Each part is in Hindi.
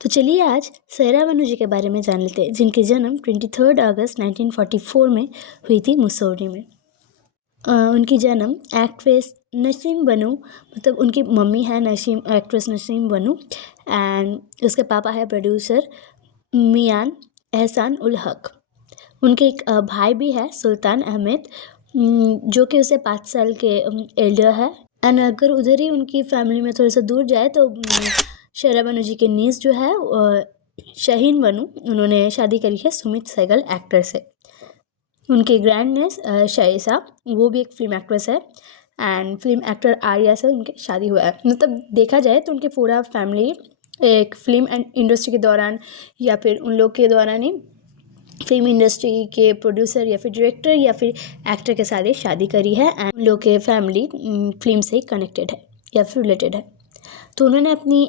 तो चलिए आज सहरा बानो जी के बारे में जान लेते हैं, जिनकी जन्म 23 अगस्त 1944 में हुई थी मुसौरी में। उनकी जन्म एक्ट्रेस नसीम बानो, मतलब उनकी मम्मी है नसीम, एक्ट्रेस नसीम बानो, एंड उसके पापा है प्रोड्यूसर मियान एहसान उल हक। उनके एक भाई भी है सुल्तान अहमद, जो कि उसे 5 साल के एल्डर है। एंड अगर उधर ही उनकी फैमिली में थोड़ा सा दूर जाए तो सहरा बानो जी के नीस जो है शाहीन बानो, उन्होंने शादी करी है सुमित सहगल एक्टर से। उनके ग्रैंड नेस शाइसा, वो भी एक फिल्म एक्ट्रेस है, एंड फिल्म एक्टर आर्या से उनके शादी हुआ है। मतलब देखा जाए तो उनके पूरा फैमिली एक फिल्म एंड इंडस्ट्री के दौरान या फिर उन लोग के दौरान ही फिल्म इंडस्ट्री के प्रोड्यूसर या फिर डायरेक्टर या फिर एक्टर के साथ शादी करी है, एंड उन लोग के फैमिली फिल्म से कनेक्टेड है या फिर रिलेटेड है। तो उन्होंने अपनी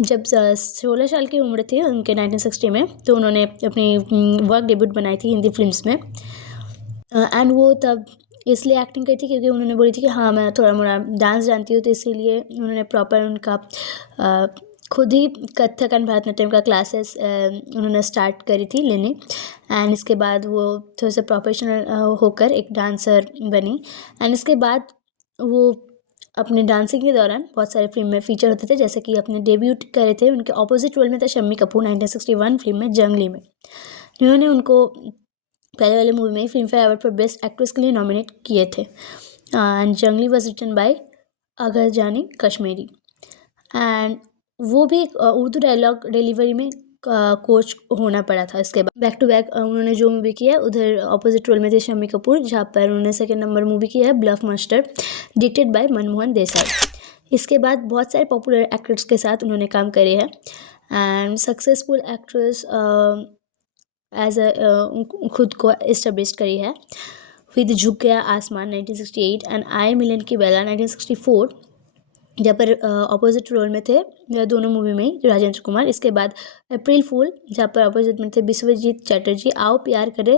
जब 16 साल की उम्र थी उनके 1960 में, तो उन्होंने अपनी वर्क डेब्यूट बनाई थी हिंदी फिल्म्स में। एंड वो तब इसलिए एक्टिंग करी थी क्योंकि उन्होंने बोली थी कि हाँ मैं थोड़ा मोड़ा डांस जानती हूँ, तो इसीलिए उन्होंने प्रॉपर उनका खुद ही कथक एंड भरतनाट्यम का क्लासेस उन्होंने स्टार्ट करी थी लेने। एंड इसके बाद वो थोड़ा सा प्रोफेशनल होकर एक डांसर बनी। एंड इसके बाद वो अपने डांसिंग के दौरान बहुत सारे फिल्म में फीचर होते थे, जैसे कि अपने डेब्यूट करे थे उनके ऑपोजिट रोल में था शम्मी कपूर 1961 फिल्म में जंगली में, जिन्होंने उनको पहले वाले मूवी में film fair award for best actress के लिए नॉमिनेट किए थे। एंड जंगली वॉज रिटन बाय अगर जानी कश्मीरी, एंड वो भी उर्दू डायलॉग डिलीवरी में कोच होना पड़ा था। इसके बाद बैक टू बैक उन्होंने जो मूवी की है उधर ऑपोजिट रोल में थे शम्मी कपूर, जहाँ पर उन्होंने सेकेंड नंबर मूवी की है ब्लफ मास्टर, डिरेक्टेड बाय मनमोहन देसाई। इसके बाद बहुत सारे पॉपुलर एक्टर्स के साथ उन्होंने काम करे हैं, एंड सक्सेसफुल एक्ट्रेस एज खुद को इस्टेब्लिश करी है विद झुक गया आसमान 1968 एंड आई मिलन की बेला 1964, जहाँ पर अपोजिट रोल में थे दोनों मूवी में राजेंद्र कुमार। इसके बाद अप्रैल फूल, जहाँ पर अपोजिट में थे विश्वजीत चैटर्जी, आओ प्यार करे,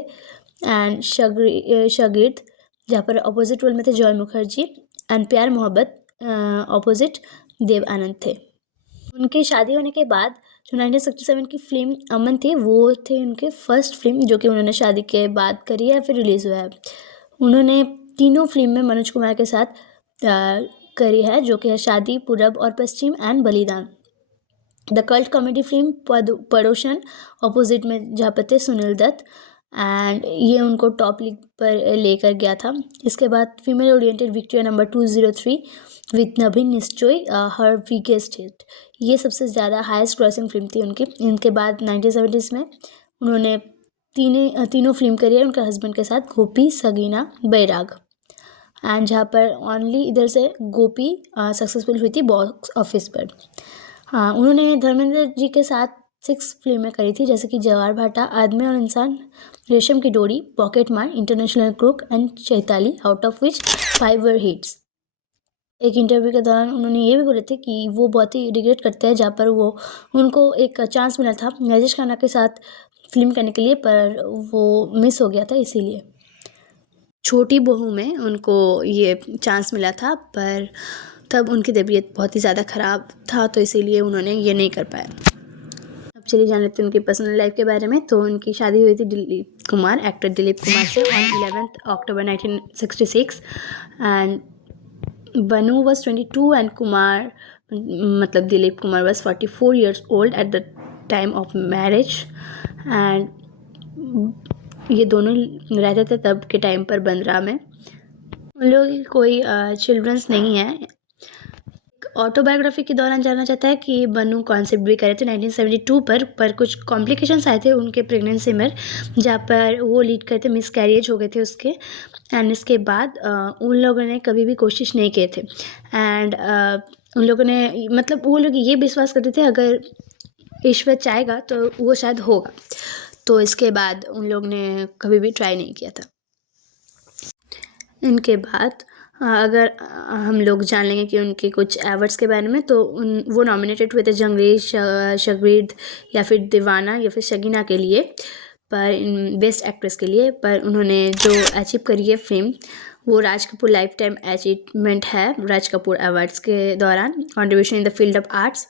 एंड शागिर्द, जहाँ पर अपोजिट रोल में थे जॉय मुखर्जी, एंड प्यार मोहब्बत अपोजिट देव आनंद थे। उनकी शादी होने के बाद जो 1967 की फिल्म अमन थी, वो थे उनके फर्स्ट फिल्म जो कि उन्होंने शादी के बाद करी है फिर रिलीज़ हुआ है। उन्होंने तीनों फिल्म में मनोज कुमार के साथ करी है, जो कि है शादी, पूरब और पश्चिम एंड बलिदान। द कल्ट कॉमेडी फिल्म पड़ोसन अपोजिट में जहाँ पर थे सुनील दत्त, एंड ये उनको टॉप लीग पर लेकर गया था। इसके बाद female oriented Victoria Number 203 with Navin Nischol her weakest hit, ये सबसे ज़्यादा हाईएस्ट क्रॉसिंग फिल्म थी उनकी। इनके बाद 1970s में उन्होंने तीनों फिल्म करी है उनके हस्बैंड के साथ, गोपी, सगीना, बैराग, एंड जहाँ पर ओनली इधर से गोपी सक्सेसफुल हुई थी बॉक्स ऑफिस पर। हाँ, उन्होंने धर्मेंद्र जी के साथ 6 फिल्में करी थी, जैसे कि जवार भाटा, आदमी और इंसान, रेशम की डोरी, पॉकेट मार, international cook and Chaitali, out of which 5 were hits. एक इंटरव्यू के दौरान उन्होंने ये भी बोले थे कि वो बहुत ही रिग्रेट करते हैं, जहाँ पर उनको एक चांस मिला था राजेश खन्ना के साथ फिल्म करने के लिए, पर वो मिस हो गया था इसीलिए। छोटी बहू में उनको ये चांस मिला था, पर तब उनकी तबीयत बहुत ही ज़्यादा ख़राब था, तो इसीलिए उन्होंने ये नहीं कर पाया। अब चलिए जान लेते हैं उनकी पर्सनल लाइफ के बारे में। तो उनकी शादी हुई थी दिलीप कुमार, एक्टर दिलीप कुमार से, on 11 October 1966, and Banu was 22 and Kumar, मतलब Dilip Kumar was 44 years old at the time of marriage, and ये दोनों रहते थे तब के टाइम पर बंद्रा में। उन लोगों की कोई चिल्ड्रंस नहीं है। ऑटोबायोग्राफी के दौरान जानना चाहता है कि बनु कॉन्सेप्ट भी करे थे 1972 पर कुछ कॉम्प्लिकेशंस आए थे उनके प्रेगनेंसी में, जहाँ पर वो लीड करते मिस कैरियज हो गए थे उसके, एंड इसके बाद उन लोगों ने कभी भी कोशिश नहीं किए थे, एंड उन लोगों ने, मतलब वो लोग ये विश्वास करते थे अगर ईश्वर चाहेगा तो वो शायद होगा, तो इसके बाद उन लोग ने कभी भी ट्राई नहीं किया था। इनके बाद अगर हम लोग जान लेंगे कि उनके कुछ अवार्ड्स के बारे में, तो वो नॉमिनेटेड हुए थे जंगली, शागिर्द या फिर दीवाना या फिर शगीना के लिए, पर बेस्ट एक्ट्रेस के लिए। पर उन्होंने जो अचीव करी है फिल्म, वो Raj Kapoor life time achievement है राज कपूर अवार्ड्स के दौरान, contribution in the field of arts